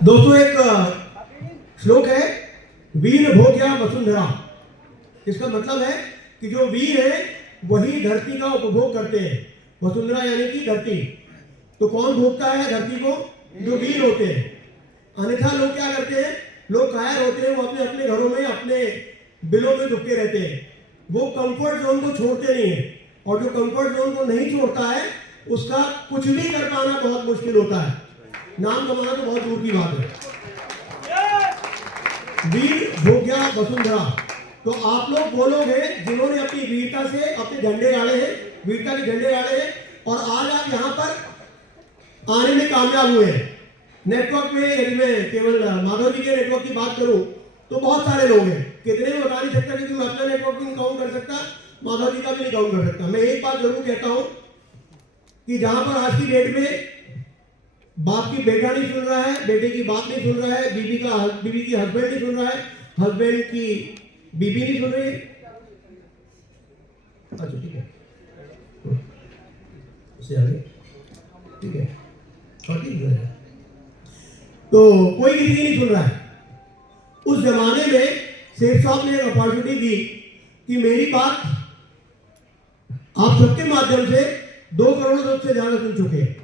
दोस्तों एक श्लोक है, वीर भोग्या वसुंधरा। इसका मतलब है कि जो वीर है वही धरती का उपभोग करते हैं। वसुंधरा यानी कि धरती। तो कौन भोगता है धरती को? जो वीर होते हैं। अन्यथा लोग क्या करते हैं? लोग कायर होते हैं, वो अपने अपने घरों में अपने बिलों में दुबके रहते हैं। वो कंफर्ट जोन को छोड़ते नहीं है, और जो कंफर्ट जोन को नहीं छोड़ता है उसका कुछ भी कर पाना बहुत मुश्किल होता है। नाम कमाना तो बहुत दूर की बात है। वीर भोग्या वसुंधरा। तो आप लोग वो लोग हैं जिन्होंने अपनी वीरता से अपने झंडे गाड़े हैं, वीरता के झंडे गाड़े हैं, और आज आप यहाँ पर आने में कामयाब हुए हैं। नेटवर्क में यदि मैं केवल माधव जी के नेटवर्क की बात करूं तो बहुत सारे लोग हैं। कितने में बता नहीं सकता, क्योंकि मैं अपना नेटवर्क भी नहीं काउंट कर सकता, माधव जी का भी नहीं काउंट कर सकता। मैं एक बात जरूर कहता हूं कि जहां पर आज की डेट में बाप की बेटा नहीं सुन रहा है, बेटे की बात नहीं सुन रहा है, बीवी की हस्बैंड नहीं सुन रहा है, हस्बैंड की बीबी नहीं सुन रही है। अच्छा ठीक है, उससे आगे ठीक है, ठीक है। तो कोई किसी की नहीं सुन रहा है। उस जमाने में शेख साहब ने एक अपॉर्चुनिटी दी कि मेरी बात आप सबके माध्यम से 2 करोड़ लोग से ज्यादा सुन चुके हैं।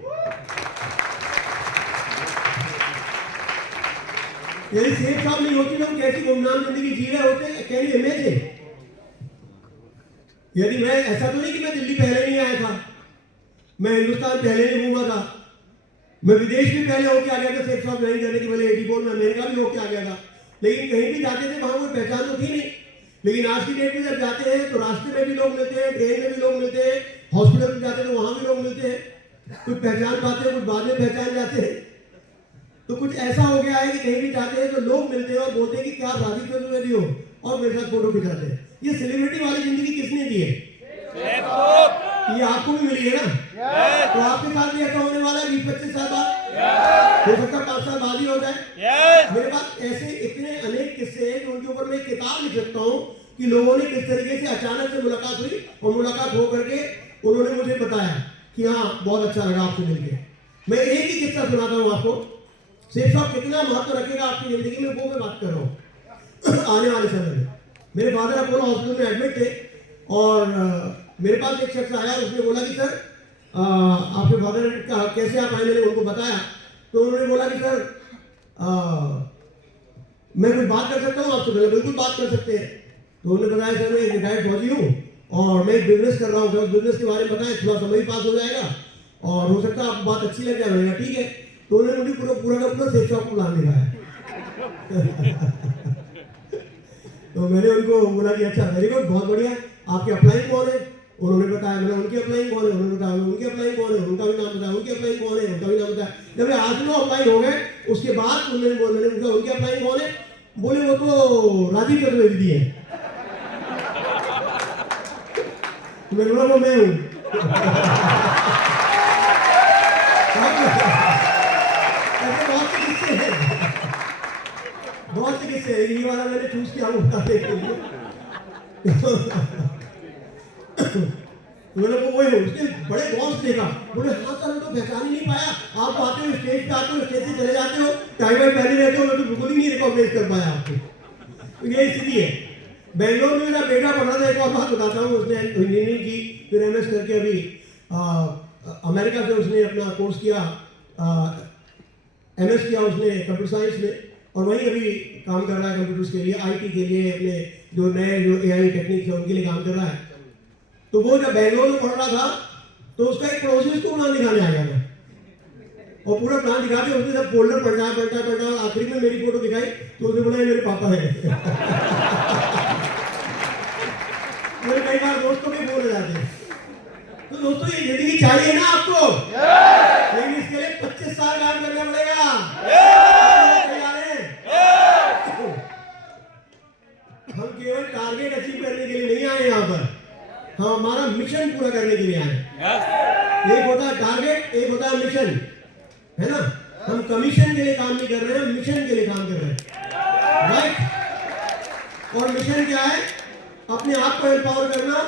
यदि शेख साहब नहीं होती तो कैसी गुमनाम जिंदगी जी रहे होते? Can you imagine? यदि मैं ऐसा तो नहीं कि मैं दिल्ली पहले नहीं आया था, मैं हिंदुस्तान पहले नहीं घूमा था, मैं विदेश भी पहले होके आ गया था। शेख साहब ज्वाइन करने के पहले 84 में अमेरिका भी होके आ गया था, लेकिन कहीं भी जाते थे वहां कोई पहचान तो थी नहीं। लेकिन आज की डेट में जब जाते हैं तो रास्ते में भी लोग मिलते हैं, ट्रेन में भी लोग मिलते हैं, हॉस्पिटल में जाते हैं तो वहां भी लोग मिलते हैं। कुछ पहचान पाते हैं, कुछ बाद में पहचान जाते हैं। तो कुछ ऐसा हो गया है कि कहीं भी जाते हैं तो लोग मिलते हैं और बोलते हैं कि क्या राजी चतुर्वेदी हो, और मेरे साथ फोटो खिंचाते हैं। ये सेलिब्रिटी वाली जिंदगी किसने दी है? ये आपको भी मिली है ना? तो आपके साथ भी ऐसा होने वाला है 20-25 साल बाद, हो सकता है 5 साल बाद ही हो जाए। मेरे पास ऐसे इतने अनेक किस्से हैं कि उनके ऊपर मैं एक किताब लिख सकता हूँ कि लोगों ने किस तरीके से अचानक से मुलाकात हुई, और मुलाकात हो करके उन्होंने मुझे बताया कि हाँ बहुत अच्छा लगा आपसे मिलकर। मैं एक ही किस्सा सुनाता हूँ आपको। शेख साहब कितना महत्व रखेगा आपकी जिंदगी में, वो मैं बात कर रहा हूँ। आने वाले समय में मेरे फादर अपोलो हॉस्पिटल में एडमिट थे, और मेरे पास एक शख्स आया, उसने बोला कि सर आपके फादर का कैसे आप आए? मैंने उनको बताया तो उन्होंने बोला कि सर मैं कुछ बात कर सकता हूँ आपसे? बोला बिल्कुल बात कर सकते हैं। तो उन्होंने बताया सर मैं एक रिटायर्ड फौजी हूँ और मैं एक बिजनेस कर रहा हूँ, उस बिजनेस के बारे में बताएं, थोड़ा समय पास हो जाएगा और हो सकता है आपको बात अच्छी लग जाएगा। ठीक है। तो उन्होंने मुझे पूरा का पूरा शेख साहब को प्लान दिखाया। तो मैंने उनको बोला कि अच्छा वेरी गुड, बहुत बढ़िया, आपके अप्लाइंग कौन है? उन्होंने बताया। मैंने उनके अप्लाइंग कौन है? उन्होंने बताया। उनके अप्लाइंग कौन है? उनका भी नाम बताया। उनके अप्लाइंग कौन है? उनका भी नाम बताया। जब 8-9 अप्लाइंग हो गए उसके बाद उन्होंने पूछा उनके अप्लाइंग कौन है? बोले वो तो राजीव चतुर्वेदी जी है। मैंने बोला वो मैं हूँ। बहुत से किस्से हैं, ये वाला मैंने चूज किया बताने के लिए। मैंने वो वही उसने बड़े गौर से देखा, बोले हाँ सर मैं तो पहचान ही नहीं पाया, आप आते हो स्टेज पे आते हो, स्टेज से चले जाते हो, टाई वाई पहने रहते हो, मैं तो बिल्कुल ही नहीं रिकॉग्नाइज कर पाया आपको। तो ये स्थिति है। बेंगलोर में मेरा बेटा पढ़ रहा था, एक और बात बताता हूँ, उसने इंजीनियरिंग की, फिर एमएस करके अभी अमेरिका से उसने अपना कोर्स किया, एमएस किया उसने कंप्यूटर साइंस में, और वहीं अभी काम कर रहा है कंप्यूटर्स के लिए, आईटी के लिए, अपने जो नए जो एआई टेक्निक्स है उनके लिए काम कर रहा है। तो वो जब बेंगलोर में पढ़ रहा था तो उसका एक पड़ोसी उसको प्लान दिखाने आ गया था, और पूरा प्लान दिखा के उसने जब फोल्डर पलटा और आखिरी में मेरी फोटो दिखाई तो उसने बोला ये मेरे पापा है। मेरे कई बार दोस्तों के बोल जाते हैं। तो दोस्तों ये जिंदगी चाहिए ना आपको, लेकिन इसके लिए 25 साल काम करना पड़ेगा। हम केवल टारगेट अचीव करने के लिए नहीं आए यहाँ पर, हम हमारा मिशन पूरा करने के लिए आए। एक होता है टारगेट, एक होता है मिशन, है ना? हम कमीशन के लिए काम नहीं कर रहे हैं, मिशन के लिए काम कर रहे हैं, राइट? और मिशन क्या है? अपने आप को एम्पावर करना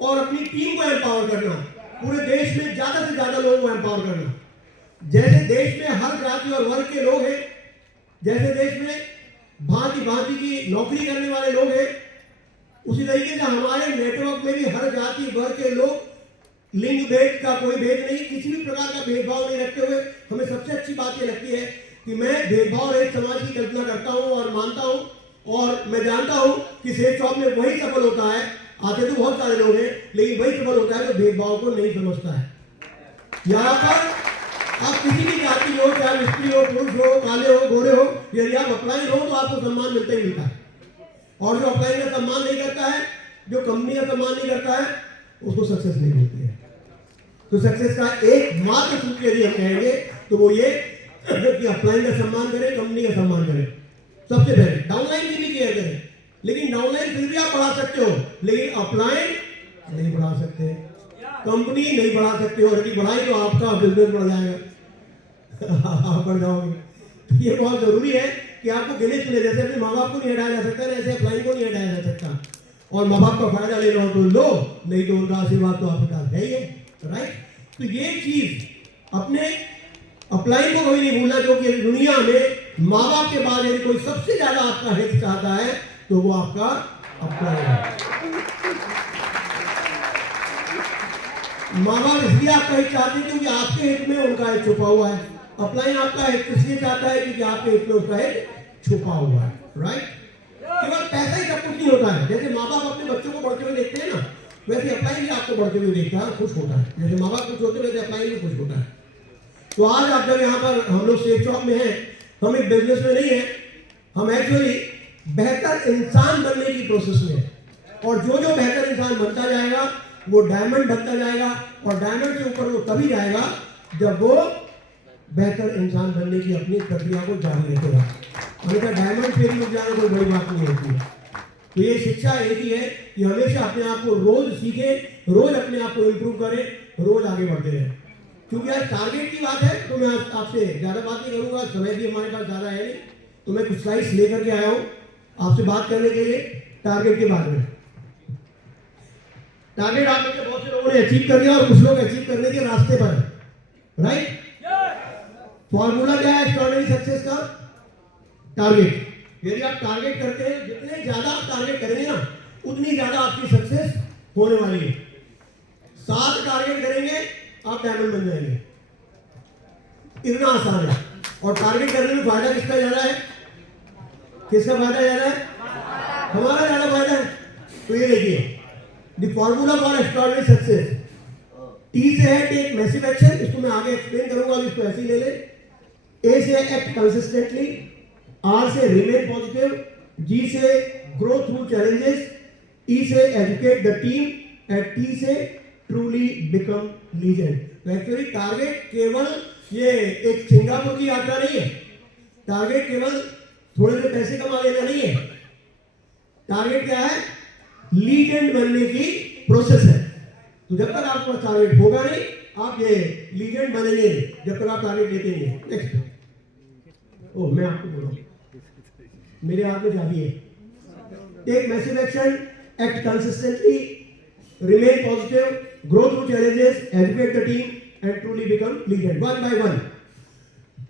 और अपनी टीम को एम्पावर करना, पूरे देश में ज्यादा से ज्यादा लोगों को एम्पावर करना। जैसे देश में हर जाति और वर्ग के लोग हैं, जैसे देश में भांति भांति की नौकरी करने वाले लोग हैं, उसी तरीके से हमारे नेटवर्क में भी हर जाति वर्ग के लोग, लिंग भेद का कोई भेद नहीं, किसी भी प्रकार का भेदभाव नहीं रखते हुए, हमें सबसे अच्छी बात ये लगती है कि मैं भेदभाव रहित समाज की कल्पना करता हूँ और मानता हूँ, और मैं जानता हूँ कि सेफ शॉप में वही सफल होता है। आते तो बहुत सारे लोग हैं, लेकिन वही सफल होता है जो भेदभाव को नहीं समझता है। यहाँ पर आप किसी भी जाति हो, चाहे स्त्री हो, पुरुष हो, काले हो, गोरे हो, यदि आप अप्लाई हो तो आपको सम्मान मिलता ही मिलता है। और जो अप्लाई का सम्मान नहीं करता है, जो कंपनी का सम्मान नहीं करता है, उसको सक्सेस नहीं मिलती है। तो सक्सेस का एकमात्र सूत्र यदि हम कहेंगे तो वो ये कि अप्लाई का सम्मान करें, कंपनी का सम्मान करें। सबसे पहले डाउनलाइन की भी केयर करें, लेकिन डाउनलाइन फिर भी आप बढ़ा सकते हो, लेकिन अपलाइन नहीं बढ़ा सकते, कंपनी नहीं बढ़ा सकते हो। यदि बढ़ाई तो आपका बिजनेस बढ़ जाएगा, आप बढ़ जाओगे। ये बहुत जरूरी है कि आपको गिने चुने, जैसे अपने माँ बाप को नहीं हटाया जा सकता, ऐसे अपलाइन को नहीं हटाया जा सकता। और माँ बाप का फायदा लेना हो तो लो, नहीं तो उनका आशीर्वाद तो आपके पास है ही है, राइट। तो ये चीज अपने अपलाइन को कभी नहीं भूलना, क्योंकि दुनिया में माँ बाप के बाद यदि कोई सबसे ज्यादा आपका हित चाहता है तो वो आपका अपलाइन है। माँ बाप इसलिए आपका हित चाहते हैं क्योंकि आपके हित में उनका हित छुपा हुआ है। अपलाइन आपका हित इसलिए चाहता है क्योंकि आपके हित में उसका हित छुपा हुआ है, राइट। केवल पैसा ही सब कुछ नहीं होता है। जैसे माँ बाप अपने बच्चों को बढ़ते हुए देखते हैं ना, वैसे अपलाइन भी आपको बढ़ते हुए देखता है, खुश होता है। जैसे माँ बाप खुश होते हैं वैसे अपलाइन भी खुश होता है। तो आज आप जब यहाँ पर हम लोग सेफ शॉप में हैं, हम एक बिजनेस में नहीं है, हम एक्चुअली बेहतर इंसान बनने की प्रोसेस में है। और जो जो बेहतर इंसान बनता जाएगा वो डायमंड बनता जाएगा, और डायमंड से ऊपर वो तभी जाएगा जब वो बेहतर इंसान बनने की अपनी प्रक्रिया को जारी रखेगा। हमेशा डायमंड पे रुक जाना कोई बड़ी बात नहीं होती है। तो ये शिक्षा एक ही है कि हमेशा अपने आप को रोज सीखें, रोज अपने आप को इम्प्रूव करें, रोज आगे बढ़ते रहें। क्योंकि आज टारगेट की बात है तो मैं आपसे ज्यादा बात नहीं करूंगा, समय भी हमारे पास ज्यादा है नहीं, तो मैं कुछ स्लाइड्स लेकर के आया हूं आपसे बात करने के लिए टारगेट के बारे में। टारगेट आप में से बहुत से लोगों ने अचीव कर लिया और कुछ लोग अचीव करने के रास्ते पर, राइट। फॉर्मूला क्या है एक्स्ट्राऑर्डिनरी सक्सेस का? टारगेट। यदि आप टारगेट करते हैं, जितने ज्यादा आप टारगेट करेंगे ना, उतनी ज्यादा आपकी सक्सेस होने वाली है। 7 टारगेट करेंगे आप डायमंड बन जाएंगे, इतना आसान है। और टारगेट करने में फायदा किसका ज्यादा है? किसका फायदा ज्यादा है? हमारा ज्यादा फायदा है। तो ये देखिए the formula for extraordinary success. T से है टेक मैसिव एक्शन, इसको मैं आगे एक्सप्लेन करूंगा, इसको ऐसे ही ले ले। ए से एक्ट कंसिस्टेंटली, आर से रिमेन पॉजिटिव, जी से ग्रो थ्रू चैलेंजेस, ई से educate the team, and T से ट्रूली बिकम लीजेंड। तो एक्चुअली टारगेट केवल ये एक सिंगापुर की यात्रा नहीं है, टारगेट केवल थोड़े से पैसे कमा लेना नहीं है। टारगेट क्या है? लीजेंड बनने की प्रोसेस है। तो जब तक आपको टारगेट होगा नहीं, आप ये लीजेंड बनेंगे जब तक आप टारगेट लेते नहीं है। नेक्स्ट। ओ मैं आपको बोल रहा हूं, मेरे हाथ में चाबी है। Take massive action, act consistently, remain positive, grow through challenges, educate the team, and truly become legend. One by one.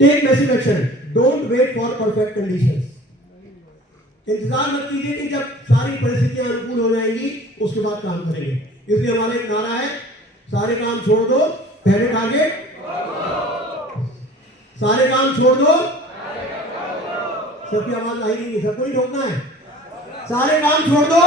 Take massive action. Don't wait for perfect conditions. इंतजार मत कीजिए कि जब सारी परिस्थितियां अनुकूल हो जाएंगी उसके बाद काम करेंगे। इसलिए हमारा एक नारा है, सारे काम छोड़ दो, पहले टारगेट। सारे काम छोड़ दो, सबकी आवाज आई नहीं, सबको ही ठोकना है। सारे काम छोड़ दो,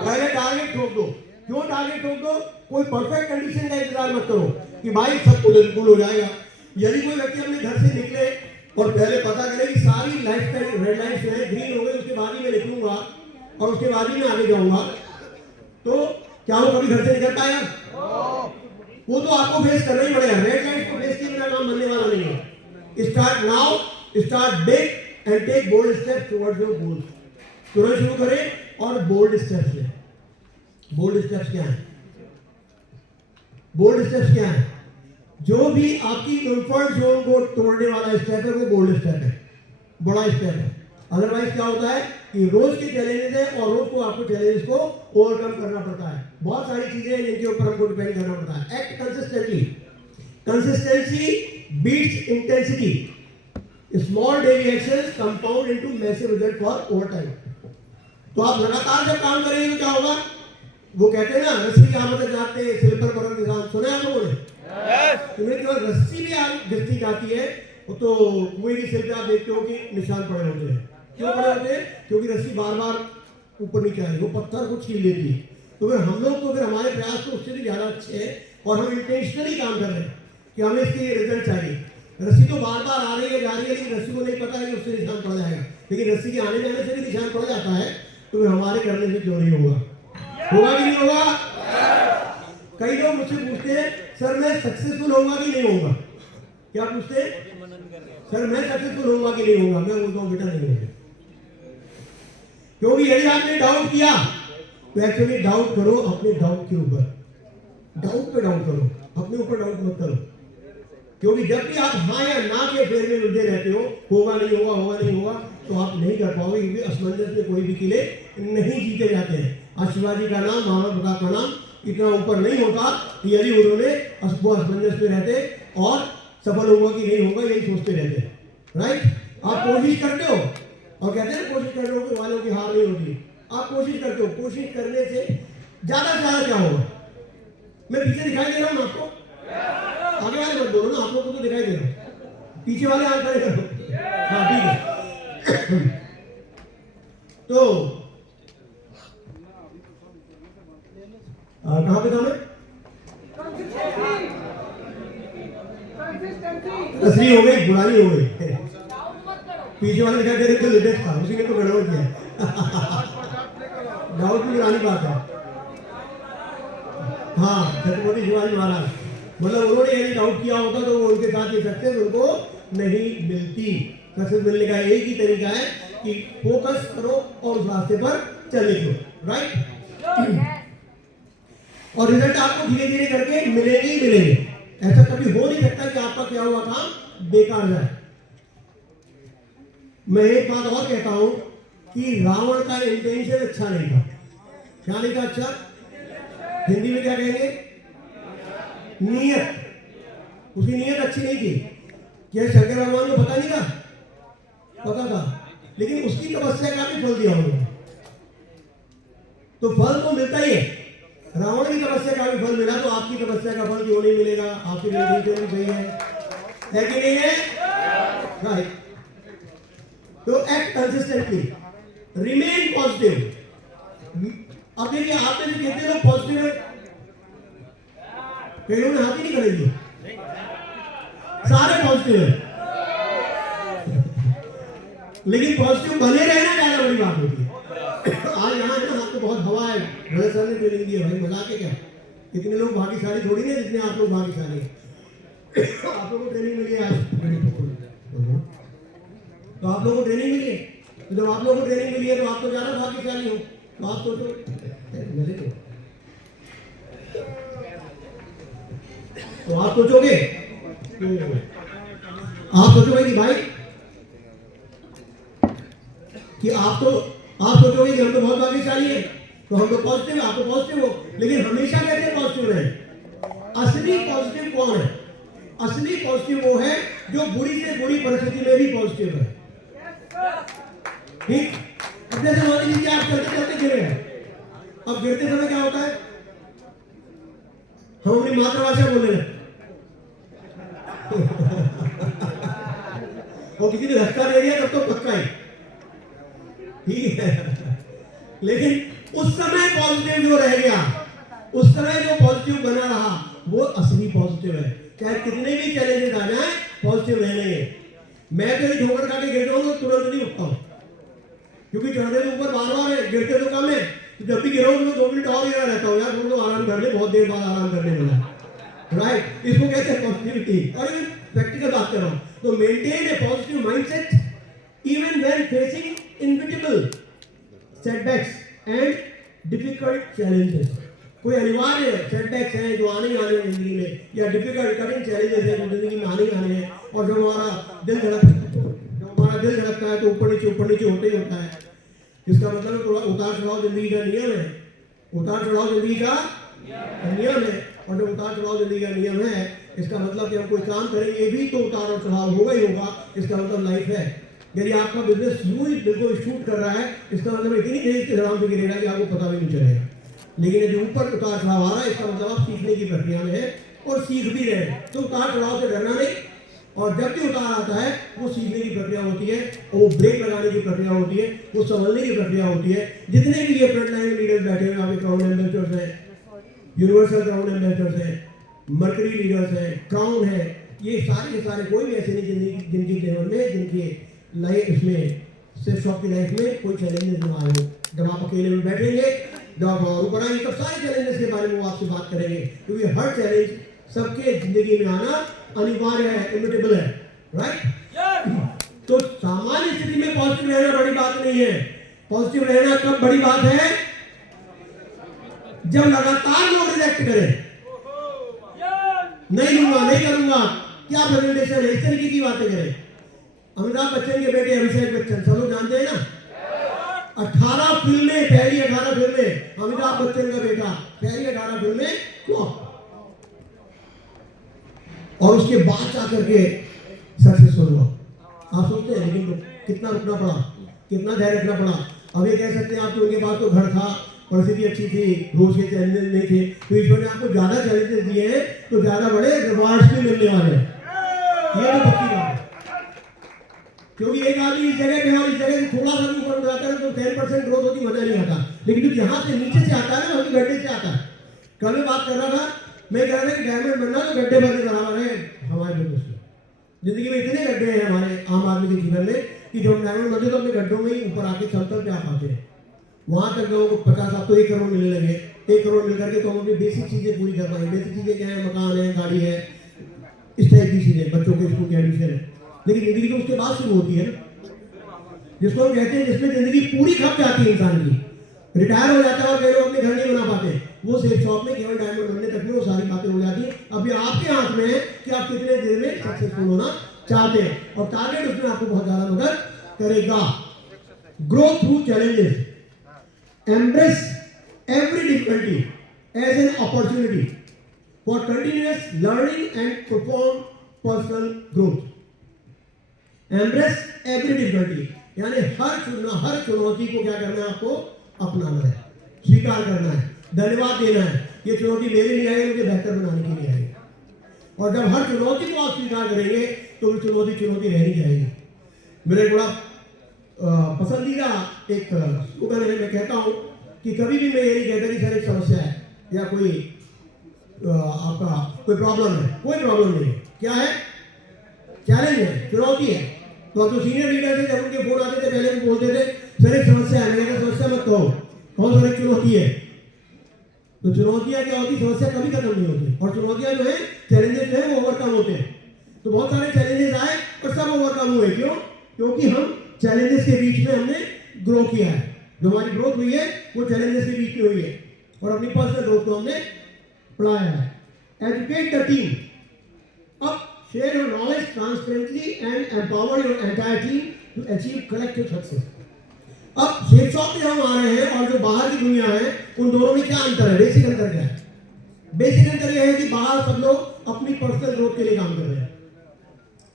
पहले टारगेट ठोक दो। क्यों टारगेट ठोक दो? कोई परफेक्ट कंडीशन का इंतजार मत करो कि भाई सब कुछ अनुकूल हो जाएगा। यदि कोई व्यक्ति अपने घर से निकले और पहले पता करे कि सारी लाइफ का रेड लाइट जो है ग्रीन हो गई, उसके बाद ही मैं निकलूंगा और उसके बाद ही मैं आगे जाऊंगा, तो क्या वो कभी घर से निकल पाएगा? वो तो आपको फेस करना ही पड़ेगा। रेड लाइट को फेस किए बिना काम बनने वाला नहीं है। Start now, start big and take bold steps towards your goals. तुरंत शुरू करें और बोल्ड स्टेप्स लें। बोल्ड स्टेप्स क्या है? बोल्ड स्टेप्स क्या है? जो भी आपकी कंफर्ट जोन को तोड़ने वाला स्टेप है वो बोल्ड स्टेप है, बड़ा स्टेप है। अदरवाइज क्या होता है कि रोज के चैलेंजेस है और रोज को आपको चैलेंजेस को ओवरकम करना पड़ता है। बहुत सारी चीजें हैं जिनके ऊपर हमको डिपेंड करना पड़ता है। Act consistently, consistency beats intensity. Small daily actions compound into massive result for over time. तो आप लगातार जब काम करेंगे तो क्या होगा? वो कहते हैं ना, रस्सी की आमद जाते सिर पर परत निशान, सुना है आप लोगों ने? तुम्हें केवल रस्सी भी आप गिरती जाती है तो कुएं की सिर पे आप देखते हो कि निशान पड़े होते हैं। क्यों पड़े होते हैं? क्योंकि रस्सी बार बार ऊपर नीचे आ रही है, वो पत्थर को छीन लेती है। तो फिर हम लोग तो फिर हमारे प्रयास तो उससे भी ज़्यादा अच्छे हैं और हम इंटेंशनली काम कर रहे हैं कि हमें इसके रिजल्ट चाहिए। रस्सी तो बार बार आ रही है जा रही है, लेकिन रस्सी को नहीं पता है कि उससे निशान पड़ जाएगा। लेकिन रस्सी के आने जाने से भी निशान पड़ जाता है, तो फिर हमारे करने से क्यों नहीं होगा? होगा कि नहीं होगा? कई लोग मुझसे पूछते हैं, सर मैं सक्सेसफुल होगा कि नहीं होगा? क्या पूछते हैं? सर मैं सक्सेसफुल होगा कि नहीं होगा? मैं बोलता हूँ बेटा नहीं होगा। क्योंकि यदि आपने डाउट किया तो एक्चुअली डाउट करो अपने डाउट के ऊपर, डाउट पे डाउट करो, अपने ऊपर डाउट मत करो। क्योंकि जब भी आप हाँ या ना के फेर में उलझे रहते हो, होगा नहीं होगा, होगा नहीं होगा, तो आप नहीं कर पाओगे। क्योंकि असमंजस में कोई भी किले नहीं जीते जाते हैं। आज शिवाजी का नाम, महाराणा प्रताप का नाम इतना ऊपर नहीं होता कि यदि उन्होंने असमंजस में रहते और सफल होगा कि नहीं होगा यही सोचते रहते। राइट? आप कोशिश करते हो और कहते हैं कोशिश करने वालों की हार नहीं होती। आप कोशिश करते हो, कोशिश करने से ज्यादा से ज्यादा क्या होगा? मैं पीछे दिखाई दे रहा हूँ आपको? आगे वाले मत बोलो ना, आप लोग को तो दिखाई दे रहा है, पीछे वाले हाथ खड़े करो। हाँ ठीक है। तो कहाँ पे था मैं? तस्वीर हो गई, बुराई हो गई। पीछे वाले दिखाई दे रहे थे, लेटेस्ट था, उसी ने तो गड़बड़ किया। डाउट की पुरानी बात है। हाँ, छत्रपति शिवाजी महाराज, मतलब उन्होंने यदि डाउट किया होता तो उनके साथ ये सक्सेस उनको नहीं मिलती। सक्सेस मिलने का एक ही तरीका है कि फोकस करो और उस रास्ते पर चलने दो। राइट? और रिजल्ट आपको धीरे धीरे करके मिलेंगे ही मिलेंगे। ऐसा कभी हो नहीं सकता कि आपका क्या हुआ काम बेकार जाए। मैं एक बात और कहता हूं कि रावण का इंटेंशन अच्छा नहीं था। क्या नहीं था अच्छा? हिंदी में क्या कहेंगे? नियत। उसकी नियत अच्छी नहीं थी। क्या शंकर भगवान को पता नहीं था? पता था, लेकिन उसकी तपस्या का भी फल दिया उन्होंने। तो फल तो मिलता ही है। रावण की तपस्या का भी फल मिला, तो आपकी तपस्या का फल क्यों नहीं मिलेगा? आपकी निर्णय सही है कि नहीं है? राइट। तो एक्ट कंसिस्टेंटली, रिमेन पॉजिटिव। अब देखिए, आप में से कितने लोग पॉजिटिव है? कई लोगों ने हाथ ही नहीं खड़े किए, सारे पॉजिटिव है। लेकिन पॉजिटिव बने रहना ज्यादा बड़ी बात होती है। आज यहाँ है ना, आपको बहुत हवा है, बड़े सर ने ट्रेनिंग दी है भाई, मजाक है क्या? इतने लोग भाग्यशाली थोड़ी नहीं जितने आप लोग भाग्यशाली हैं। आप लोगों को ट्रेनिंग मिली है आज, तो आप लोगों को ट्रेनिंग मिली है, तो जब आप लोगों को ट्रेनिंग मिली है तो आप तो ज्यादा भाग्यशाली हो। तो आप सोचो, तो आप सोचोगे कि भाई कि आप सोचोगे कि हम तो बहुत भाग्यशाली है, तो हम तो पॉजिटिव, आप तो पॉजिटिव हो। लेकिन हमेशा कैसे पॉजिटिव रहे? असली पॉजिटिव कौन है? असली पॉजिटिव वो है जो बुरी से बुरी परिस्थिति में भी पॉजिटिव है। ठीक? अब जैसे मान लीजिए आप चलते चलते गिर गए। अब गिरते समय क्या होता है? हम अपनी मातृभाषा बोलने लगते और किसी ने धक्का दे दिया तब तो पक्का ही। ठीक है, लेकिन उस समय पॉजिटिव जो रह गया, उस समय जो पॉजिटिव बना रहा, वो असली पॉजिटिव है। चाहे कितने भी चैलेंजेस आ जाए, पॉजिटिव रहने। मैं तो ये ठोकर खा के गिर जाऊं तो तुरंत नहीं उठता हूं, क्योंकि चढ़ने के ऊपर बार बार गिरते तो कम है। तो जब भी गिरा हूं तो 2 मिनट और गिरा रहता हूं, यार थोड़ा तो आराम कर ले, बहुत देर बाद आराम करने मिला। राइट? इसको कहते हैं पॉजिटिविटी। और ये प्रैक्टिकल बात कर रहा हूं। तो maintain A positive mindset even when facing inevitable setbacks and difficult challenges. कोई अनिवार्य सेटबैक्स हैं जो आने ही आने हैं जिंदगी में, या डिफिकल्ट कठिन चैलेंजेस हैं जो जिंदगी में आने ही आने हैं, और जब हमारा दिल धड़कता है तो ऊपर नीचे होता ही होता है। इसका मतलब थोड़ा उतार चढ़ाव जिंदगी का नियम है। उतार चढ़ाव जिंदगी का नियम है, और जब उतार चढ़ाव जिंदगी का नियम है, इसका मतलब कि हम कोई काम करेंगे भी तो उतार और चढ़ाव होगा ही होगा, इसका मतलब लाइफ है। यदि आपका बिजनेस यूं ही बिल्कुल शूट कर रहा है, इसका मतलब इतनी तेज से धड़ाम से गिरेगा कि आपको पता भी नहीं चलेगा। लेकिन यदि ऊपर उतार चढ़ाव आ रहा है, इसका मतलब आप सीखने की प्रक्रिया में है और सीख भी रहे हैं। तो उतार चढ़ाव से डरना नहीं, और जब भी उतार आता है वो सीखने की प्रक्रिया होती है, और वो ब्रेक लगाने की प्रक्रिया होती है, वो संभलने की प्रक्रिया होती है। जितने भी ये फ्रंट लाइन लीडर्स बैठे हुए आपके क्राउन एम्बेसडर्स हैं, यूनिवर्सल क्राउन एम्बेसडर्स हैं, मर्करी लीडर्स हैं, क्राउन है, ये सारे के सारे कोई भी ऐसे नहीं जिनकी जीवन में, जिनकी लाइफ इसमें सेल्फ शॉप की लाइफ में कोई चैलेंजेस ना आए हो। जब आप अकेले में बैठेंगे, जब आप ऊपर आएंगे, तब सारे चैलेंजेस के बारे में वो आपसे बात करेंगे, क्योंकि हर चैलेंज सबके जिंदगी में आना अनिवार्य है, इनविटेबल है, राइट। तो सामान्य स्थिति में पॉजिटिव रहना बड़ी बात नहीं है। पॉजिटिव रहना कब बड़ी बात है? जब लगातार लोग रिजेक्ट करें, नहीं लूंगा, नहीं करूंगा, क्या प्रेजेंटेशन है, इस तरीके की बातें करें। अमिताभ बच्चन के बेटे अभिषेक बच्चन, सब लोग जानते हैं ना, 18 फिल्में, पहली 18 फिल्में, अमिताभ बच्चन का बेटा, पहली 18 फिल्में फ्लॉप, और उसके बाद आकर के सक्सेसफुल हुआ। आप सोचते हैं लेकिन कितना रुकना पड़ा, कितना धैर्य रखना पड़ा। अब ये कह सकते हैं आप कि उनके पास तो घर था, परिस्थिति अच्छी थी, रोज के चैलेंजेस नहीं थे, तो ईश्वर ने आपको ज्यादा चैलेंजेस दिए हैं तो ज्यादा बड़े रिवार्ड्स भी मिलने वाले हैं, ये तो पक्की बात है। क्योंकि एक आदमी इस जगह पे और इस जगह से थोड़ा सा भी ऊपर जाता है तो 10% ग्रोथ होती मजा नहीं आता, लेकिन जो यहाँ से नीचे से आता है ना, वो गड्ढे से आता है। कल मैं बात कर रहा था, मैं कह रहा था कि डायमंड बनना तो गड्ढे भरने बराबर है हमारे बिजनेस में। जिंदगी में इतने गड्ढे हैं हमारे आम आदमी के जीवन में कि जब हम डायमंड बनते तो अपने गड्ढों में ही ऊपर आके समतल पे आ पाते हैं। वहां तक लोगों को 50 आप तो 1 करोड़ मिलने लगे, 1 करोड़ मिल करके तो हम अपनी बेसिक चीजें पूरी कर पाएंगे। बेसिक चीजें क्या है? मकान है, गाड़ी है, इस टाइप की चीजें, बच्चों के स्कूल के एडमिशन है। लेकिन जिंदगी तो उसके बाद शुरू होती है ना, जिसको हम कहते हैं जिसमें जिंदगी पूरी खप जाती है इंसान की, रिटायर हो जाता है और कई लोग अपने घर नहीं बना पाते, वो सेल्फ शॉप में केवल डायमंड बनने तक में वो सारी बातें हो जाती है। अभी आपके हाथ में है कि आप कितने देर में सक्सेसफुल होना चाहते हैं, और टारगेट उसमें आपको बहुत ज्यादा मदद करेगा। Grow through challenges, embrace every difficulty as an opportunity for continuous learning and profound personal growth. Embrace every difficulty, यानी हर चुनौती को क्या करना है? आपको अपनाना है, स्वीकार करना है, धन्यवाद देना है। ये चुनौती मेरे लिए आई, मुझे बेहतर बनाने के लिए आई। और जब हर चुनौती को आप स्वीकार करेंगे तो वो चुनौती रह नहीं जाएगी। मेरे बड़ा पसंदीदा एक स्लोगन है, मैं कहता हूँ कि कभी भी मैं ये नहीं कहता कि सर एक समस्या है या कोई आपका कोई प्रॉब्लम है, कोई प्रॉब्लम नहीं है। क्या है? चैलेंज है, चुनौती है। तो जो सीनियर लीडर थे, जब उनके फोन आते थे पहले भी बोलते थे सर एक समस्या है, मैंने समस्या मत कहो, कौन सर एक चुनौती है। तो चुनौतियां क्या होती? समस्या कभी खत्म नहीं होती, और चुनौतियां जो है, चैलेंजेस जो है वो ओवरकम होते हैं। तो बहुत सारे चैलेंजेस आए और सब ओवरकम हुए। क्यों? क्योंकि हम चैलेंजेस के बीच में हमने ग्रो किया है। जो हमारी ग्रोथ हुई है वो चैलेंजेस के बीच में हुई है, और अपनी पर्सनल ग्रोथ को हमने बढ़ाया है। एजुकेट द टीम, अब share your knowledge transparently and empower your entire team to achieve collective success. अब सेल्फ शॉप में हम आ रहे हैं और जो बाहर की दुनिया है, उन दोनों में क्या अंतर है? बेसिक अंतर क्या है? बेसिक अंतर यह है कि बाहर सब लोग अपनी पर्सनल ग्रोथ के लिए काम कर रहे हैं,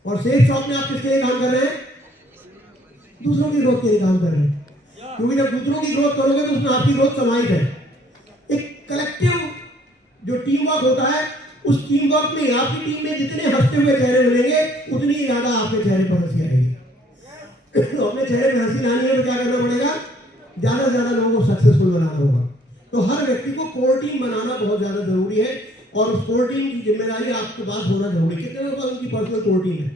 और सेल्फ शॉप में आप किसके लिए काम कर रहे हैं? दूसरों की ग्रोथ के लिए काम कर रहे हैं। क्योंकि जब दूसरों की ग्रोथ करोगे तो उसमें आपकी ग्रोथ समाहित है। एक कलेक्टिव जो टीम वर्क होता है, उस टीम वर्क में आपकी टीम में जितने हंसते हुए चेहरे मिलेंगे, उतनी ही ज्यादा आपके चेहरे पर हंसी आएगी। तो अपने चेहरे में हंसी लानी है तो क्या करना पड़ेगा? ज्यादा से ज्यादा लोगों को सक्सेसफुल बनाना होगा। तो हर व्यक्ति को कोर टीम बनाना बहुत ज्यादा जरूरी है, और उस कोर टीम की जिम्मेदारी आपके पास होना जरूरी है। कितने लोगों का उनकी पर्सनल कोर टीम है?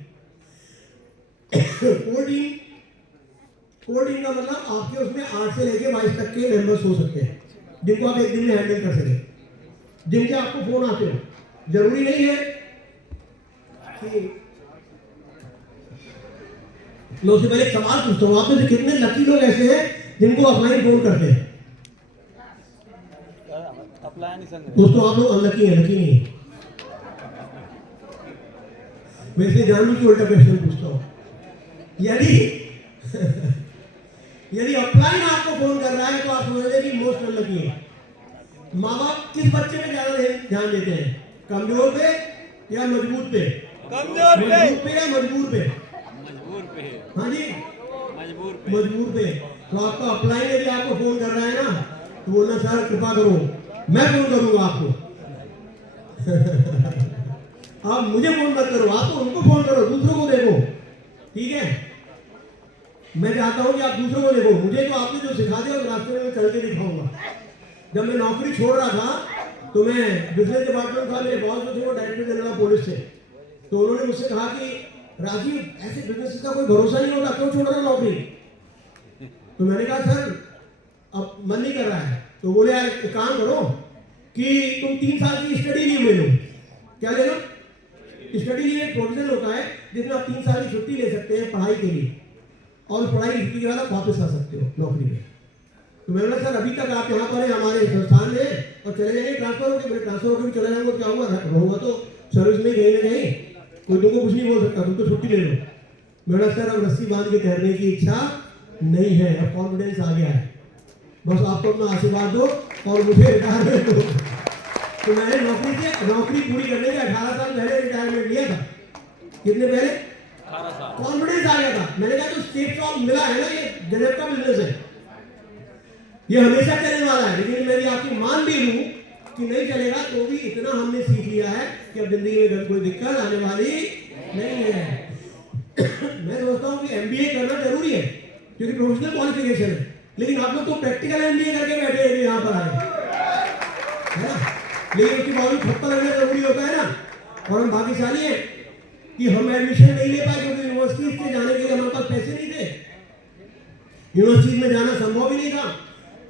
कोर टीम का मतलब आपके उसमें 8 से लेके 22 तक के मेंबर्स हो सकते हैं, जिनको आप एक दिन में हैंडल कर सके, जिनके आपको फोन आते हो। जरूरी नहीं है कि मैं उससे पहले एक सवाल पूछता हूँ, आप में से कितने लकी लोग ऐसे हैं जिनको ऑफलाइन फोन करते हैं? दोस्तों आप लोग अनलकी हैं, लकी नहीं है। वैसे जानबूझ के उल्टा क्वेश्चन पूछता हूँ। यदि ऑफलाइन आपको फोन कर रहा है तो आप समझ कि मोस्ट अनलकी है। माँ बाप किस बच्चे पे ज्यादा ध्यान देते हैं? कमजोर पे या मजबूत पे? कमजोर पे। मजबूत पे या मजबूर पे? मजबूर पे। हाँ जी, मजबूर पे। मजबूर पे। तो आपका अपलाइन यदि आपको फोन कर रहा है ना, तो बोलना सर कृपा करो, मैं फोन करूंगा आपको। आप मुझे फोन मत करो, आप तो उनको फोन करो, दूसरों को देखो, ठीक है? मैं चाहता हूं कि आप दूसरों को देखो। मुझे तो आपने जो सिखा दिया उस रास्ते में मैं चल के दिखाऊंगा। जब मैं नौकरी छोड़ रहा था तो मैं बिजनेस डिपार्टमेंट था, मेरे बॉस जो थे वो डायरेक्टर जनरल ऑफ पुलिस थे। तो उन्होंने मुझसे कहा कि राजीव, ऐसे बिजनेस का कोई भरोसा नहीं होता, क्यों छोड़ रहे हो नौकरी? तो मैंने कहा सर अब मन नहीं कर रहा है। तो बोले यार एक काम करो कि तुम 3 साल की स्टडी लीव ले लो। क्या ले लो? स्टडी लीव एक प्रोविजन होता है जिसमें आप 3 साल की छुट्टी ले सकते हैं पढ़ाई के लिए, और पढ़ाई की छुट्टी के बाद आप वापस आ सकते हो नौकरी में। तो मैंने कहा सर अभी तक आप यहाँ पर हैं हमारे संस्थान में और चले जाएंगे ट्रांसफर होकर? मेरे ट्रांसफर होकर चले जाऊंगा, क्या हुआ? रहूंगा तो सर्विस में कहीं ना कहीं, कोई तुमको कुछ नहीं बोल सकता, तुम तो छुट्टी ले लो। मैंने सर अब रस्सी बांध के तैरने की इच्छा नहीं है, अब कॉन्फिडेंस आ गया है, बस आपको अपना आशीर्वाद दो और मुझे रिटायरमेंट दो। तो मैंने नौकरी पूरी करने के 18 साल पहले रिटायरमेंट लिया था। कितने पहले? 18 साल। कॉन्फिडेंस आ गया था। मैंने कहा जो स्टेट ऑफ मिला है ना, ये गजब का बिजनेस है, ये हमेशा चलने वाला है। लेकिन मैं आपकी मान भी लूं कि नहीं चलेगा तो भी इतना हमने सीख लिया है कि अब जिंदगी में कोई दिक्कत आने वाली नहीं है। मैं समझता हूं कि एमबीए करना जरूरी है क्योंकि प्रोफेशनल क्वालिफिकेशन है, लेकिन आप लोग तो प्रैक्टिकल एमबीए करके बैठे हैं यहाँ पर आए, है ना? लेकिन उसके बावजूद ठप्पा लगना जरूरी होता है ना। और हम भाग्यशाली हैं कि हम एडमिशन नहीं ले पाए क्योंकि यूनिवर्सिटीज के जाने के लिए हमारे पास पैसे नहीं थे, यूनिवर्सिटीज में जाना संभव ही नहीं था,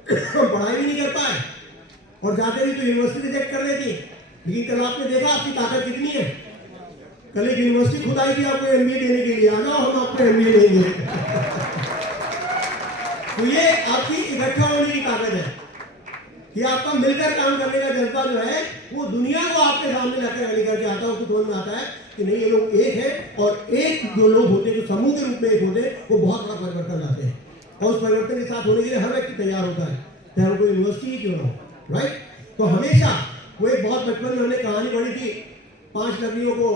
पढ़ाई भी नहीं कर पाए, और जाते भी तो यूनिवर्सिटी रिजेक्ट कर देती। लेकिन कल आपने देखा आपकी ताकत कितनी है। कल एक यूनिवर्सिटी खुद आई थी आपको एमबीए देने के लिए, आ जाओ हम आपको एमबीए देंगे। तो ये आपकी इकट्ठा होने की ताकत है कि आपका मिलकर काम करने का जज्बा जो है वो दुनिया को आपके सामने लाकर लेकर के आता है। उसको समझ में आता है कि नहीं ये लोग एक है, और एक जो लोग होते हैं जो समूह के रूप में एक होते हैं वो बहुत बड़ा परिवर्तन लाते हैं, और उस परिवर्तन के साथ होने के लिए हर व्यक्ति तैयार होता है, चाहे वो कोई यूनिवर्सिटी क्यों ना हो, राइट? तो हमेशा वो एक बहुत बचपन में हमने कहानी पढ़ी थी 5 लकड़ियों को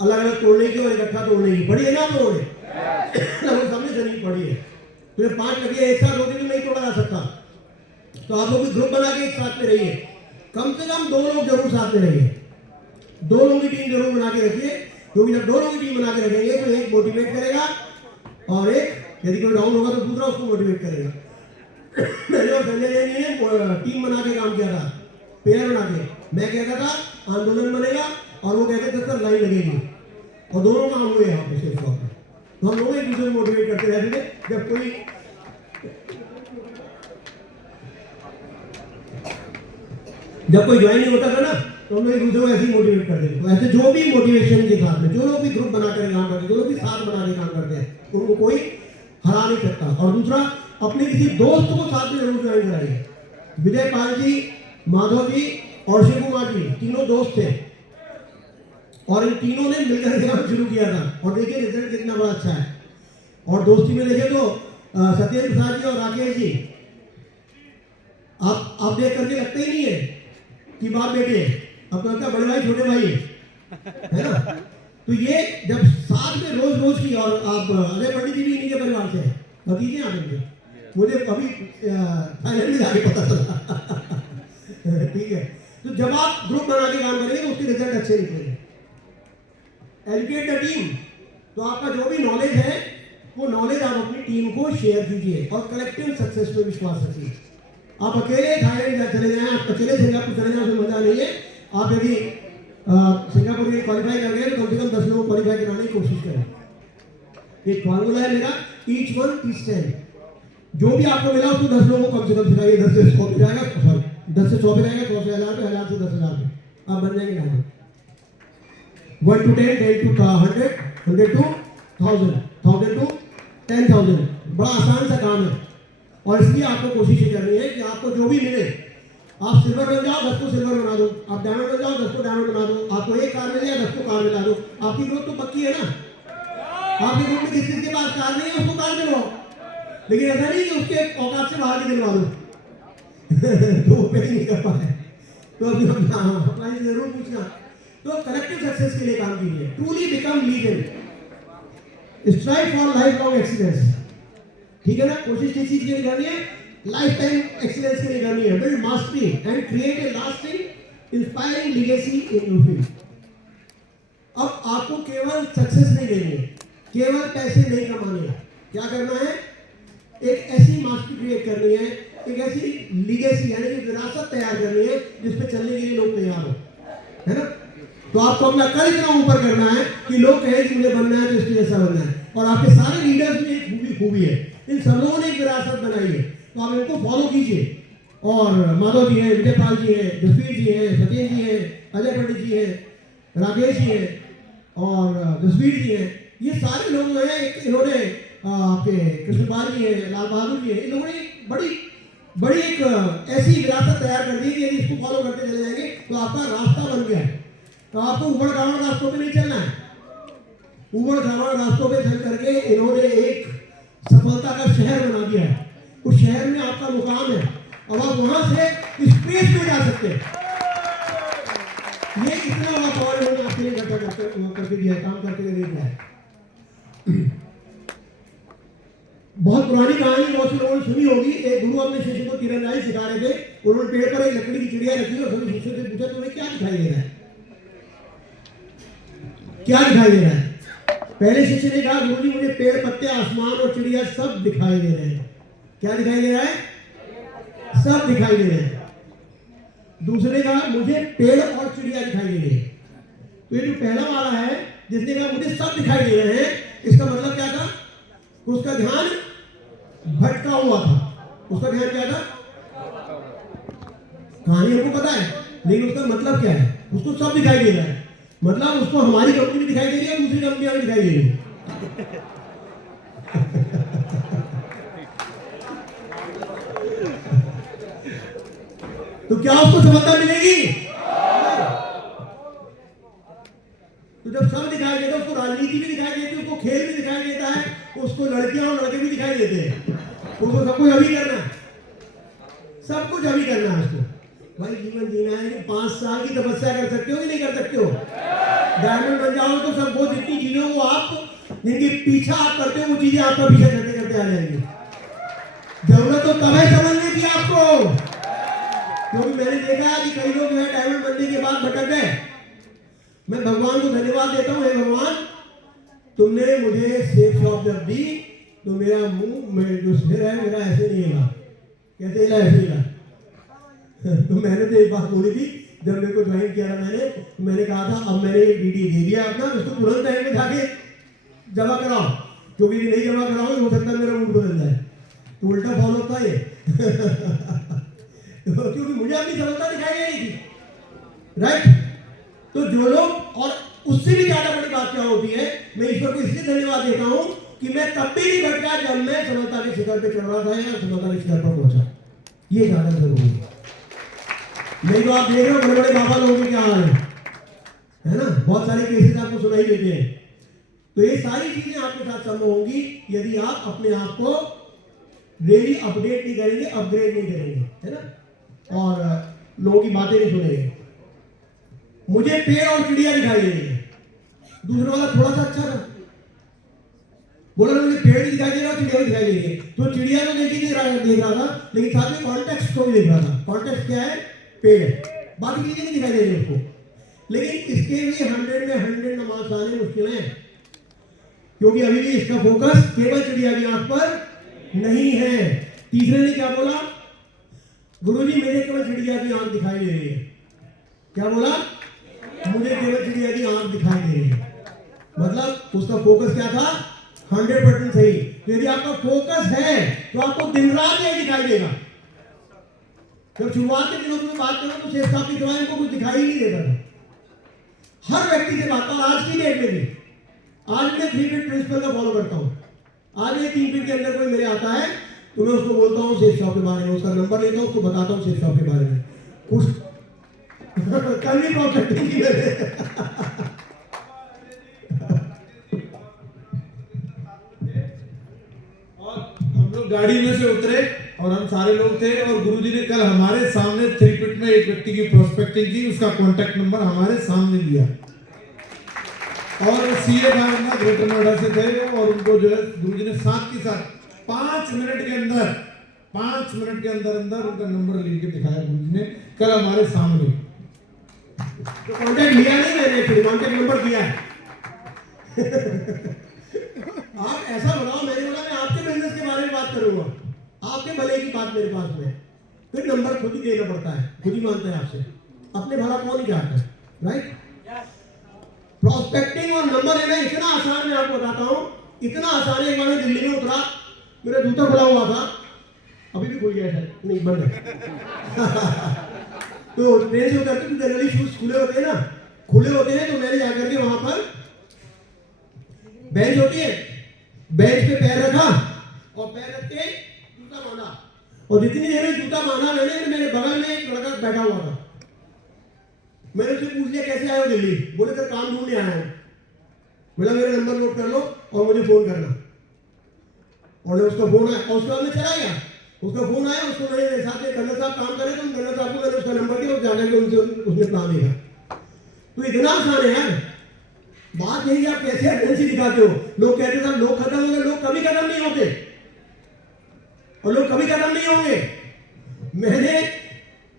अलग अलग तोड़ने की और इकट्ठा तोड़ने की, पढ़ी है ना आप लोगों ने? लगभग सबने जरूर पढ़ी है। तो ये 5 लकड़ियां एक साथ होती तो नहीं तोड़ा जा सकता। तो आप लोग ग्रुप बना के एक साथ में रहिए, कम से कम 2 लोग जरूर साथ में रहिए, 2 लोगों की टीम जरूर बना के रखिए, क्योंकि जब 2 लोगों की टीम बना के रखेंगे तो एक मोटिवेट करेगा और एक यदि कोई डाउन होगा तो दूसरा उसको मोटिवेट करेगा। मैंने और संजय जैन जी ने टीम बना के काम किया था, पेयर बना के। मैं कहता था आंदोलन बनेगा और वो कहते थे सर लाइन लगेगी, और दोनों काम हुए यहाँ पे शेष में। तो हम लोग एक दूसरे को मोटिवेट करते रहते थे। जब कोई ज्वाइन नहीं होता था ना तो हम लोग एक दूसरे को ऐसे ही मोटिवेट करते थे। तो ऐसे जो भी मोटिवेशन के साथ में जो लोग भी ग्रुप बनाकर काम करते हैं, जो लोग भी साथ बना के काम करते हैं, उनको कोई हरा नहीं सकता। और दूसरा, अपने किसी दोस्त को साथ में जरूर ज्वाइन कराइए। विजय पाल जी, माधव जी और शिव कुमार जी तीनों दोस्त थे, और इन तीनों ने मिलकर काम शुरू किया था, और देखिए रिजल्ट कितना बड़ा अच्छा है। और दोस्ती में देखे तो सत्येंद्र प्रसाद जी और राकेश जी, आप देख करके लगता ही नहीं है कि बाप बेटे, अब तो लगता है बड़े भाई छोटे भाई है ना। तो ये जब साथ में रोज रोज की, और आप अजय पंडित जी भी इन्हीं के परिवार से हैं, भतीजे आप इनके, मुझे अभी थाईलैंड में जाके पता चला। ठीक है, तो जब आप ग्रुप बना के काम करेंगे तो उसके रिजल्ट अच्छे निकलेंगे। एजुकेट द टीम, तो आपका जो भी नॉलेज है वो नॉलेज आप अपनी टीम को शेयर कीजिए और कलेक्टिव सक्सेस पे विश्वास रखिए। आप अकेले थाईलैंड चले जाएं, आप अकेले सिंगापुर चले जाएं, उसमें मजा नहीं है। आप यदि सिंगापुर में क्वालिफाई कर गए तो कम से कम 10 लोगों को क्वालिफाई कराने की कोशिश करें। एक फॉर्मूला है मेरा, ईच वन टीच 10। जो भी आपको मिला उसको 10 लोगों को कम से कम सिखाइए। 10 से 100 पे जाएगा, सॉरी 10 से 100 पे जाएगा, 100 से 1000 पे, 1000 से 10,000 पे आप बन जाएंगे ना। 1 to 10, 10 to 100, 100 to 1000, 1000 to 10,000। बड़ा आसान सा काम है, और इसलिए आपको कोशिश करनी है कि आपको जो भी मिले, आप सिल्वर बन जाओ 10 को सिल्वर बना दो, आप डायमंड बन जाओ 10 को डायमंड बना दो। आपको एक कार मिले या 10 को कार मिला दो, आपकी ग्रोथ तो पक्की है ना। आपके ग्रुप में किसी के पास कार नहीं है उसको कार दिलवाओ, लेकिन ऐसा नहीं कि उसके औकात से बाहर ही दिलवा दो। तो वो पे नहीं कर पाए तो अभी अपना जरूर पूछना तो कलेक्टिव सक्सेस के लिए काम कीजिए, truly become legend, strive for life long excellence. ठीक है ना, कोशिश किस चीज के लिए करनी है, लाइफ टाइम एक्सीलेंस के लिए करनी है। Build mastery and create a lasting inspiring legacy in your field. अब आपको केवल सक्सेस नहीं लेनी है, केवल पैसे नहीं कमाने हैं, क्या करना है, एक ऐसी मास्टरी क्रिएट करनी है, एक ऐसी लीगेसी यानी कि विरासत तैयार करनी है जिसपे चलने के लिए लोग तैयार हो, है ना। तो आपको अपना कल इतना ऊपर करना है कि लोग कहें कि मुझे बनना है तो इसके जैसा बनना है। और आपके सारे लीडर्स में एक खूबी है, इन सब लोगों ने एक विरासत बनाई है, तो आप इनको फॉलो कीजिए। और माधव जी हैं, विजयपाल जी हैं, जसवीर जी हैं, सत्येन जी हैं, अजय पंडित जी हैं, राकेश जी हैं और जसवीर जी हैं, ये सारे लोग हैं। एक इन्होंने आपके कृष्णपाल जी हैं, लाल बहादुर जी हैं, इन लोगों ने बड़ी एक ऐसी विरासत तैयार कर दी कि यदि इसको फॉलो करते चले जाएंगे तो आपका रास्ता बन गया है। तो आपको उबड़ खाबड़ रास्तों पे नहीं चलना है, उबड़ खाबड़ रास्तों पे चल करके इन्होंने एक सफलता का शहर बना दिया है। उस शहर में आपका मुकाम है, अब आप वहां से स्पेस में जा सकते हैं। ये कितना बड़ा पावर इन्होंने आपके लिए इकट्ठा करके दिया है, काम करके दे दिया है। बहुत पुरानी कहानी बहुत से लोगों ने सुनी होगी। एक गुरु अपने शिष्य को तीरंदाजी सिखा रहे थे, उन्होंने पेड़ पर एक लकड़ी की चिड़िया रखी और सभी शिष्यों से पूछा तुम्हें क्या दिखाई दे रहा है, क्या दिखाई दे रहा है। पहले शिष्य ने कहा गुरुजी मुझे पेड़ पत्ते आसमान और चिड़िया सब दिखाई दे रहे हैं। क्या दिखाई दे रहा है, सब दिखाई दे रहे हैं। दूसरे ने कहा मुझे पेड़ और चिड़िया दिखाई दे रही है। तो ये जो पहला वाला है जिसने कहा मुझे सब दिखाई दे रहे हैं, इसका मतलब क्या था, उसका ध्यान भटका हुआ था। उसका ध्यान क्या था, कहानी हमको पता है लेकिन उसका मतलब क्या है, उसको सब दिखाई दे रहा है। मतलब उसको हमारी कंपनी भी दिखाई दे रही है, दूसरी कंपनियां भी दिखाई दे रही है। तो क्या उसको सफलता मिलेगी? तो जब सब दिखाई देता है, उसको राजनीति भी दिखाई देती है, उसको खेल भी दिखाई देता है, उसको लड़कियां और लड़के भी दिखाई देते हैं, उसको सब कुछ अभी करना है, सब कुछ अभी करना है उसको। भाई जीवन जीना है, 5 साल की तपस्या कर सकते हो कि नहीं कर सकते हो? डायमंड बन जाओ तो सब वो जितनी चीजों को आप जिनके पीछा आप करते हो वो चीजें आपका पीछा करते करते आ जाएंगी। जरूरत तो तब है समझने की आपको, क्योंकि मैंने देखा है कि कई लोग जो है डायमंड बनने के बाद भटक गए। मैं भगवान को धन्यवाद देता हूँ, हे भगवान तुमने मुझे सेफ शॉप जब दी तो मेरा मुंह में जो सिर है मेरा ऐसे नहीं हिला, कैसे हिला, ऐसे हिला। तो मैंने तो एक बात बोली थी जब मेरे को ज्वाइन किया था, मैंने कहा था अब मैंने ये डीडी दे दिया अपना, उसको तुरंत बैंक में जाके जमा कराओ, क्योंकि यदि नहीं जमा कराओगे हो सकता है मेरा मूड बदल जाए। तो उल्टा फॉलो था ये। क्योंकि मुझे अपनी सफलता दिखाई दे रही थी, राइट। तो जो लोग, और उससे भी ज्यादा बड़ी बात क्या होती है, मैं ईश्वर को इसलिए धन्यवाद देता हूं कि मैं तब भी नहीं भटका जब मैं सफलता के शिखर पे चढ़ रहा था या सफलता के शिखर पर पहुंचा। ये ज्यादा जरूरी है। नहीं तो आप देख रहे हो बड़े बड़े बाबा लोगों के क्या हाल है ना, बहुत सारे केसेस आपको सुनाई देते हैं। तो ये सारी चीजें आपके साथ संभव होंगी यदि आप अपने आप को डेली अपडेट नहीं करेंगे, अपग्रेड नहीं करेंगे, है ना, और लोगों की बातें नहीं सुनेंगे। मुझे पेड़ और चिड़िया दिखाई दे रही है, दूसरा वाला थोड़ा सा अच्छा था, बोला मुझे पेड़ भी दिखाई दे रहा, चिड़िया भी दिखाई दे रही है। तो चिड़िया तो देख रहा था लेकिन साथ में कॉन्टेक्स्ट को भी देख रहा था। कॉन्टेक्स्ट क्या है, पेड़, बाकी चीजें नहीं दिखाई दे रही उसको। लेकिन इसके लिए 100 में 100 नंबर आने मुश्किल है, क्योंकि अभी भी इसका फोकस केवल चिड़िया की आंख पर नहीं है। तीसरे ने क्या बोला, गुरुजी मुझे केवल चिड़िया की आंख दिखाई दे रही है। क्या बोला, मुझे केवल चिड़िया की आंख दिखाई दे रही है। मतलब उसका फोकस क्या था, 100% सही। तो यदि आपका फोकस है तो आपको दिन रात यही दिखाई देगा। जब शुरुआत के दिनों में बात करूं तो शेष साहब की दवाई को कुछ दिखाई नहीं देता था। हर व्यक्ति से बात, और आज की डेट में भी, आज मैं 3 फीट प्रिंसिपल का फॉलो करता हूं। आज ये 3 फीट के अंदर कोई मेरे आता है तो मैं उसको बोलता हूँ सेफ शॉप के बारे में, उसका नंबर लेता हूँ, उसको बताता हूँ सेफ शॉप के बारे में कुछ कल भी प्रॉफिट नहीं और हम तो गाड़ी में से उतरे और हम सारे लोग थे और गुरुजी ने कल हमारे सामने 3 फीट में एक व्यक्ति की प्रोस्पेक्टिंग की, उसका कॉन्टैक्ट नंबर हमारे सामने लिया और सीए साहब ग्रेटर नोएडा से थे और उनको जो है गुरुजी ने साथ के साथ 5 मिनट के अंदर उनका नंबर लेके दिखाया गुरुजी ने कल हमारे सामने। तो कॉन्टैक्ट लिया नहीं मैंने, फिर कॉन्टैक्ट नंबर दिया है। आप ऐसा बताओ, मैंने बोला मैं आपके बिजनेस के बारे में बात करूंगा, आपके भले की बात मेरे पास में, फिर नंबर खुद ही देना पड़ता है, खुद ही मांगता है आपसे, अपने भला कौन ही चाहता है, राइट? प्रोस्पेक्टिंग और नंबर लेना इतना आसान, मैं आपको बताता हूँ, इतना आसान है। एक बार मैं दिल्ली में उतरा, मेरा जूता खुला हुआ था, अभी भी खुल गया है, नहीं बंद है। तो ट्रेन से उतरते तो जनरली शूज खुले होते हैं ना, खुले होते हैं, तो मैंने जाकर के वहां पर बेंच होती है, बेंच पे पैर रखा और पैर रख के जूता बांधा, और जितनी देर में जूता बांधा मैंने, मेरे बगल में एक लड़का बैठा हुआ था। मैंने उससे पूछ लिया कैसे आए हो दिल्ली? बोले सर काम ढूंढने आया हूं। बोला मेरा नंबर नोट कर लो और मुझे फोन करना। और उसका फोन आया और उसके बाद में चला गया। उसका फोन आया, उसको मेरे साथ में कर्नल साहब काम करे, तो कर्नल साहब को मैंने उसका नंबर दिया और जाकर के उनसे उसने प्लान दिया। तो इतना आसान है यार, बात यही आप कैसे अर्जेंसी दिखाते हो। लोग कहते हैं लोग खत्म हो गए, लोग कभी खत्म नहीं होते और लोग कभी खत्म नहीं होंगे। मैंने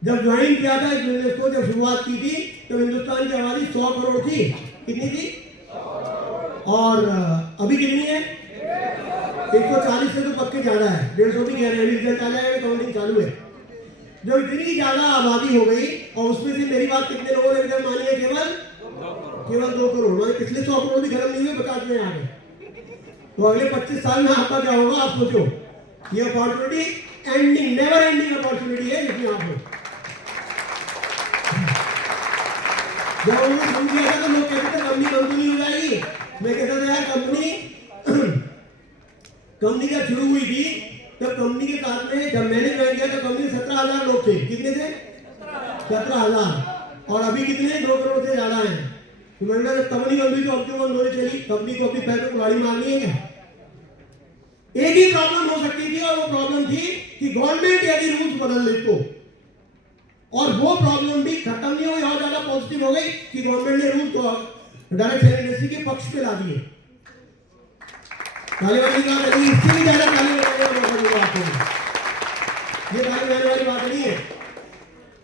जब ज्वाइन किया था इस बिजनेस को, जब शुरुआत की थी, तो हिंदुस्तान की आबादी 100 करोड़ थी। कितनी थी? और अभी कितनी है? 140 से तो पक्के ज्यादा है, 150 भी कह रहे हैं, रिजल्ट आ जाएगा, काउंटिंग चालू है। जो इतनी ज्यादा आबादी हो गई और उसमें से मेरी बात कितने लोगों ने एकदम मानी है? केवल 2 करोड़। माने पिछले 100 करोड़ भी खत्म नहीं हुए, 50 में आ गए। तो अगले 25 साल में आपका क्या होगा आप सोचो। ये opportunity ending, never ending opportunity है जिसमें आप हो। जब उन्होंने शुरू किया था तो लोग कहते थे कंपनी बंद नहीं हो जाएगी। मैं कहता था यार कंपनी जब शुरू हुई थी तब कंपनी के साथ में, जब मैंने ज्वाइन किया तो कंपनी 17,000 लोग थे। कितने थे? 17,000। और अभी कितने? 2 करोड़ से ज्यादा हैं। तो मैंने कहा तब नहीं बंद हुई तो अब क्यों बंद होने चली? कंपनी को अपनी पैर पर कुल्हाड़ी मारनी है क्या? एक ही प्रॉब्लम हो सकती थी और वो प्रॉब्लम थी कि गवर्नमेंट यदि रूल्स बदल ले तो, और वो प्रॉब्लम भी खत्म नहीं हुई और ज्यादा पॉजिटिव हो गई कि गवर्नमेंट ने रूल तो डायरेक्ट सेल इंडस्ट्री के पक्ष पे ला दिए। ताली वाली बात है, इससे भी ज्यादा ताली बजाने आपको, ये ताली बजाने वाली बात नहीं है।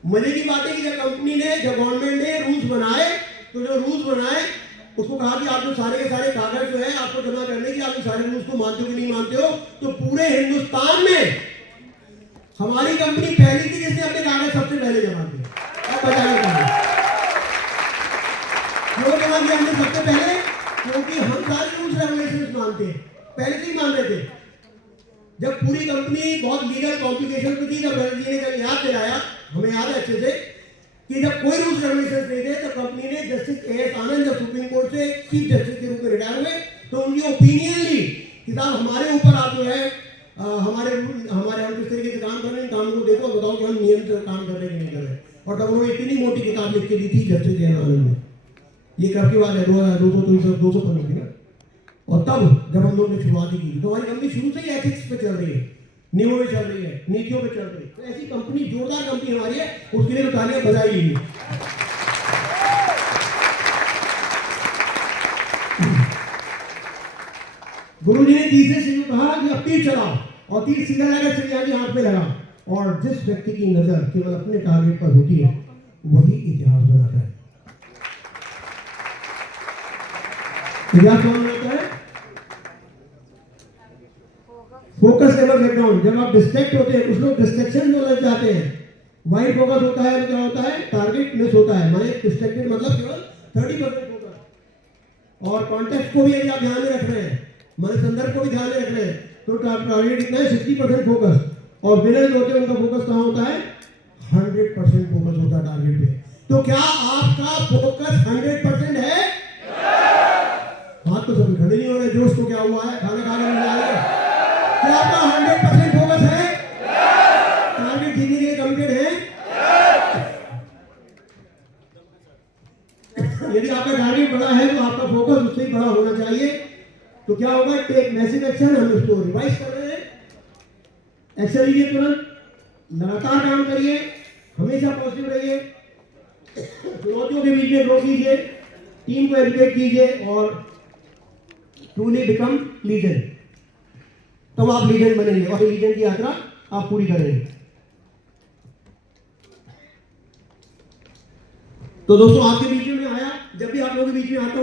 मजे की बात है कि जब कंपनी ने, जब गवर्नमेंट ने रूल्स बनाए, तो जो रूल्स बनाए उसको कहा कि आप जो सारे के सारे कागज जो है आपको जमा करने की, आप सारे रूल्स को मानते हो कि नहीं मानते हो। तो पूरे हिंदुस्तान में हमारी कंपनी पहली थी जिसने अपने कागज सबसे पहले जमा किए। अब बताइए क्यों जमा किया हमने सबसे पहले? क्योंकि हम सारे रूल्स रेगुलेशंस मानते हैं, पहले से ही मान रहे थे। जब पूरी कंपनी बहुत लीगल कॉम्प्लिकेशन में थी, जब जी ने कल याद दिलाया, हमें याद है अच्छे से, कि जब कोई रूल्स रेगुलेशंस नहीं थे तो कंपनी ने जस्टिस एएस आनंद जब सुप्रीम कोर्ट से चीफ जस्टिस के रूप में रिटायर हुए तो उनकी ओपिनियन ली कि साहब हमारे ऊपर आप जो है हमारे हम किस तरीके से काम कर रहे हैं, काम को देखो, बताओ कि हम नियम से काम कर रहे हैं कि नहीं कर रहे। और तब उन्होंने इतनी मोटी किताब लिख के दी थी जस्टिस एएस आनंद ने। ये कब की बात है? 215 की ना। और तब जब हम लोग ने शुरुआत की थी तो हमारी कंपनी शुरू से ही एथिक्स पे चल रही है, नियमों पे चल रही है, नीतियों पे चल रही है। तो ऐसी कंपनी, जोरदार कंपनी हमारी है, उसके लिए तो तालियां बजाई ही नहीं। गुरु जी ने तीसरे से कहा कि अब तीर चलाओ और तीर सीधा लगा, चिड़िया के हाथ में लगा, और जिस व्यक्ति की नजर केवल अपने टारगेट पर होती है वही इतिहास बनाता है। इतिहास कौन बनाता है? Focus level background. जब आप डिस्ट्रैक्ट होते हैं, कुछ लोग डिस्ट्रैक्शन में लग जाते हैं। वाइड फोकस होता है तो क्या होता है? टारगेट मिस होता है। माने डिस्ट्रैक्टेड मतलब केवल 30% फोकस। और कॉन्टेक्स्ट को भी यदि आप ध्यान में रख रहे हैं, माने संदर्भ को भी ध्यान में रख रहे हैं, तो टारगेट कितना है? 60% फोकस। और विनर होते हैं उनका फोकस कहाँ होता है? 100% फोकस होता है टारगेट पे। तो क्या आपका फोकस 100% है? हाथ तो सभी खड़े नहीं हो रहे। जोश को क्या हुआ है? खाना खा के नहीं आ रहे? क्या आपका 100% फोकस है? टारगेट जीतने के लिए कमिटेड है? यदि आपका टारगेट बड़ा है तो आपका फोकस उससे ही बड़ा होना चाहिए। तो क्या होगा? Take massive action. हम इसको रिवाइज कर रहे हैं एक्शन लीजिए तुरंत, लगातार काम करिए, हमेशा पॉजिटिव रहिए, चुनौतियों के बीच में ग्रो कीजिए, टीम को एजुकेट कीजिए और ट्रूली बिकम लीजेंड। तब आप लीजेंड बनेंगे और लीजेंड की यात्रा आप पूरी करेंगे। तो दोस्तों आपके बीच में आया, जब भी आप लोगों के बीच में आता हूं